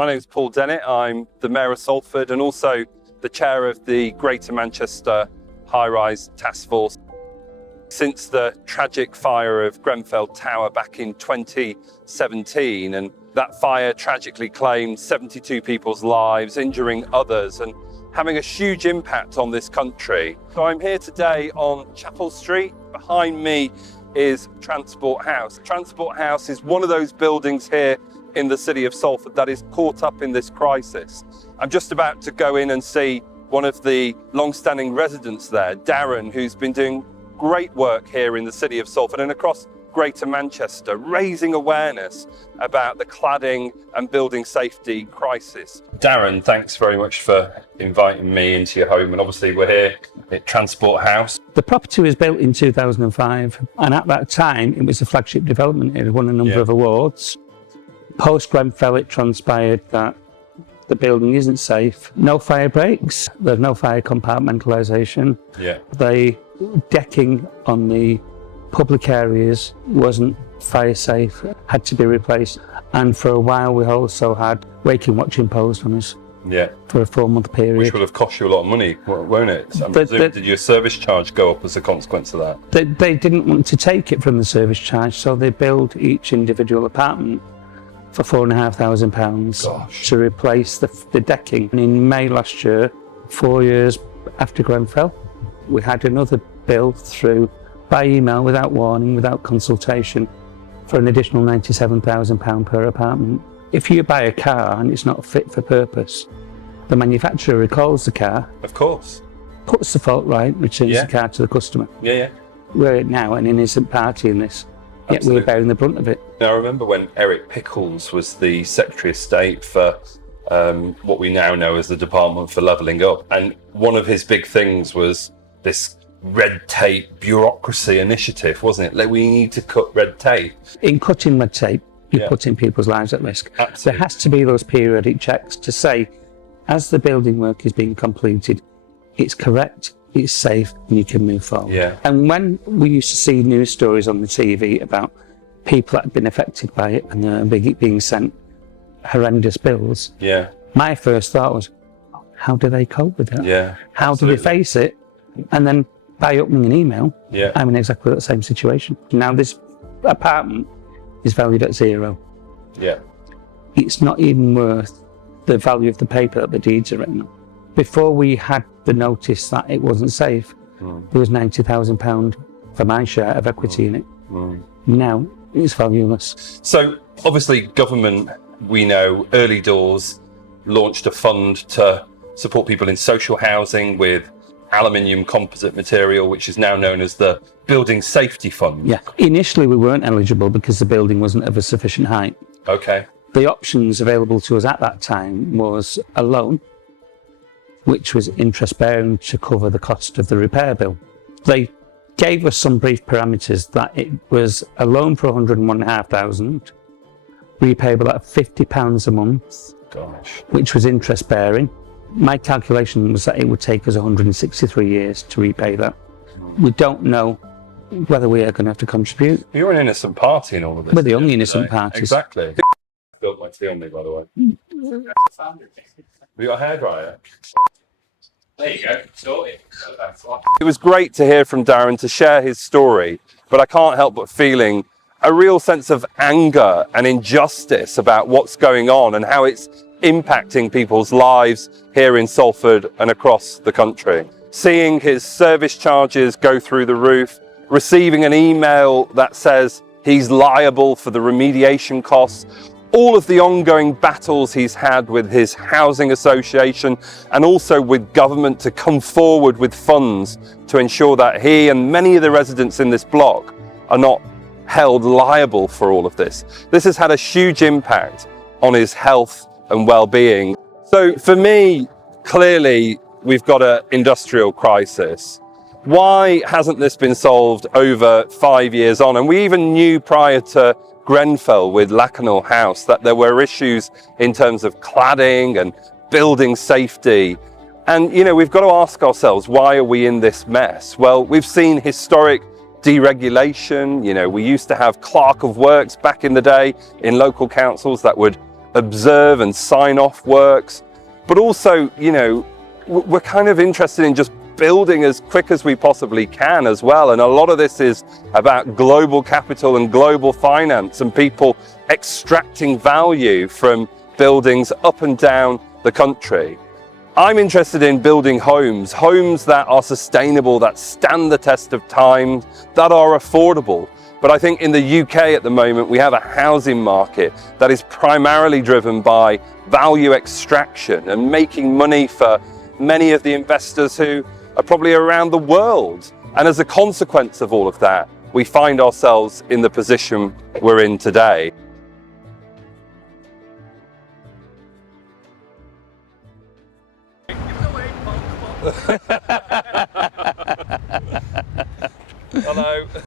My name is Paul Dennett. I'm the Mayor of Salford and also the chair of the Greater Manchester High-Rise Task Force. Since the tragic fire of Grenfell Tower back in 2017, and that fire tragically claimed 72 people's lives, injuring others and having a huge impact on this country. So I'm here today on Chapel Street. Behind me is Transport House. Transport House is one of those buildings here in the city of Salford that is caught up in this crisis. I'm just about to go in and see one of the long-standing residents there, Darren, who's been doing great work here in the city of Salford and across Greater Manchester, raising awareness about the cladding and building safety crisis. Darren, thanks very much for inviting me into your home, and obviously we're here at Transport House. The property was built in 2005, and at that time it was a flagship development. It had won a number of awards. Post Grenfell, it transpired that the building isn't safe. No fire breaks, there's no fire compartmentalisation. The decking on the public areas wasn't fire safe, had to be replaced. And for a while we also had wake and watch imposed on us for a 4-month period. Which will have cost you a lot of money, won't it? Did your service charge go up as a consequence of that? They didn't want to take it from the service charge, so they billed each individual apartment for £4,500 to replace the decking. And in May last year, 4 years after Grenfell, we had another bill through by email without warning, without consultation, for an additional £97,000 per apartment. If you buy a car and it's not fit for purpose, the manufacturer recalls the car. Of course. Puts the fault right, returns the car to the customer. We're now an innocent party in this. Yet we're bearing the brunt of it. Now, I remember when Eric Pickles was the Secretary of State for what we now know as the Department for Levelling Up, and one of his big things was this red tape bureaucracy initiative, wasn't it? Like, we need to cut red tape. In cutting red tape, you're putting people's lives at risk. Absolutely. There has to be those periodic checks to say, as the building work is being completed, it's correct, it's safe, and you can move forward. And when we used to see news stories on the TV about people that had been affected by it and being sent horrendous bills, my first thought was, how do they cope with that? How do they face it? And then by opening an email, I'm in exactly the same situation. Now this apartment is valued at £0. It's not even worth the value of the paper that the deeds are written on. Before we had the notice that it wasn't safe, there was £90,000 for my share of equity in it. Now it's valueless. So obviously government, we know, early doors launched a fund to support people in social housing with aluminium composite material, which is now known as the Building Safety Fund. Initially we weren't eligible because the building wasn't of a sufficient height. The options available to us at that time was a loan, which was interest bearing to cover the cost of the repair bill. They gave us some brief parameters that it was a loan for £101,500, repayable at £50 a month, which was interest bearing. My calculation was that it would take us 163 years to repay that. We don't know whether we are going to have to contribute. You're an innocent party in all of this. We're the only innocent parties. Exactly. Built my tea on me, by the way. Have you got a hairdryer? There you go, sorted. It was great to hear from Darren, to share his story, but I can't help but feeling a real sense of anger and injustice about what's going on and how it's impacting people's lives here in Salford and across the country. Seeing his service charges go through the roof, receiving an email that says he's liable for the remediation costs, all of the ongoing battles he's had with his housing association and also with government to come forward with funds to ensure that he and many of the residents in this block are not held liable for all of this. This has had a huge impact on his health and well-being. So for me, clearly we've got an industrial crisis. Why hasn't this been solved over 5 years on? And we even knew prior to Grenfell with Lakanal House that there were issues in terms of cladding and building safety. And, you know, we've got to ask ourselves, why are we in this mess? Well, we've seen historic deregulation. You know, we used to have clerk of works back in the day in local councils that would observe and sign off works, but also, you know, we're kind of interested in just building as quick as we possibly can as well. And a lot of this is about global capital and global finance and people extracting value from buildings up and down the country. I'm interested in building homes that are sustainable, that stand the test of time, that are affordable. But I think in the UK at the moment, we have a housing market that is primarily driven by value extraction and making money for many of the investors who are probably around the world. And as a consequence of all of that, we find ourselves in the position we're in today. Hello.